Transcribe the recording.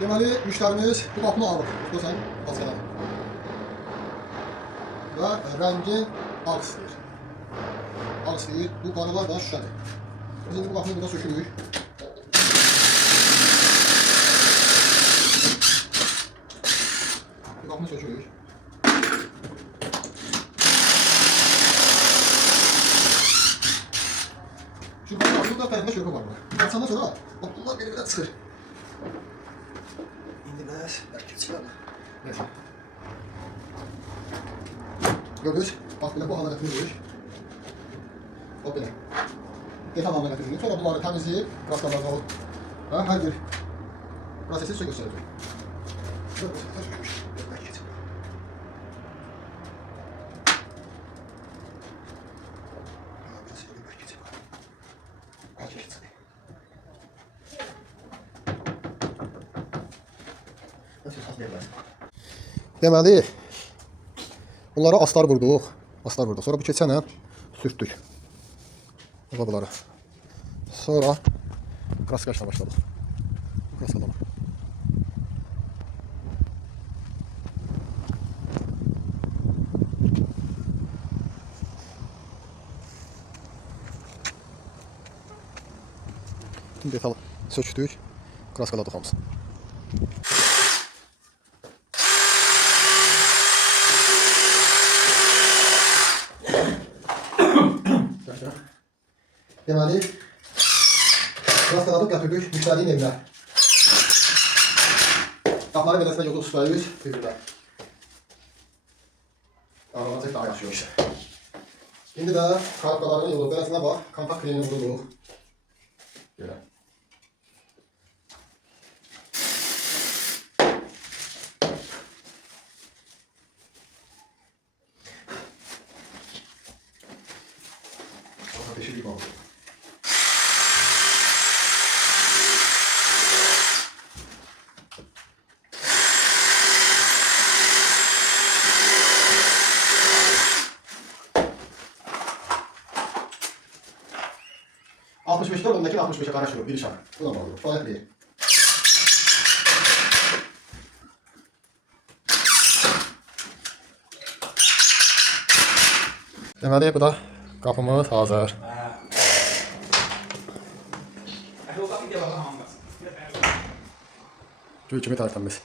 Deməli, müştərimiz bu qapını alıb. Görsən, açıqlar. Və rəngin ağ istəyir. Ağ istəyir. Bu qaralar da şüşədir. Biz indi bu qapını burada sökürük. Bu qapını sökürük. Şu qapının da tərəfində şöbə var. Açandan sonra bax bunlar belə çıxır. İndi bəs bəlkə çıxar. Neyse. Gördünüz? Bax belə bu hala gətiririk. O belə. Detal halına gətiririk. Sonra bunları təmizləyib, qaskalarını alıb və hər bir prosesi sizə göstərəcək. Deməli, bunlara astar vurduq. Sonra bu keçənlə sürtdük. Bunları. Sonra kraskayla başladıq. Kraskalamaq. Tüm detal söktük, kraskaladık hamısını. Deməli, kraskaladık, götürdük müştəriyin evinə. Qapları beləsinə yolda tutayız, bir-birlə. Aralacaq daha yaxşı yoxsa. İndi də kartkalarını yolda beləsinə bax, kontakt kremini vururuq. Belə. Ateşi bir bağlı. ...65'ten öndekini 65'e karıştırıyor. Bir işaret. Bu da bağlı. Şöyle değil. Deməli, bu da qapımız hazır. Göy kimi tərtəmiz.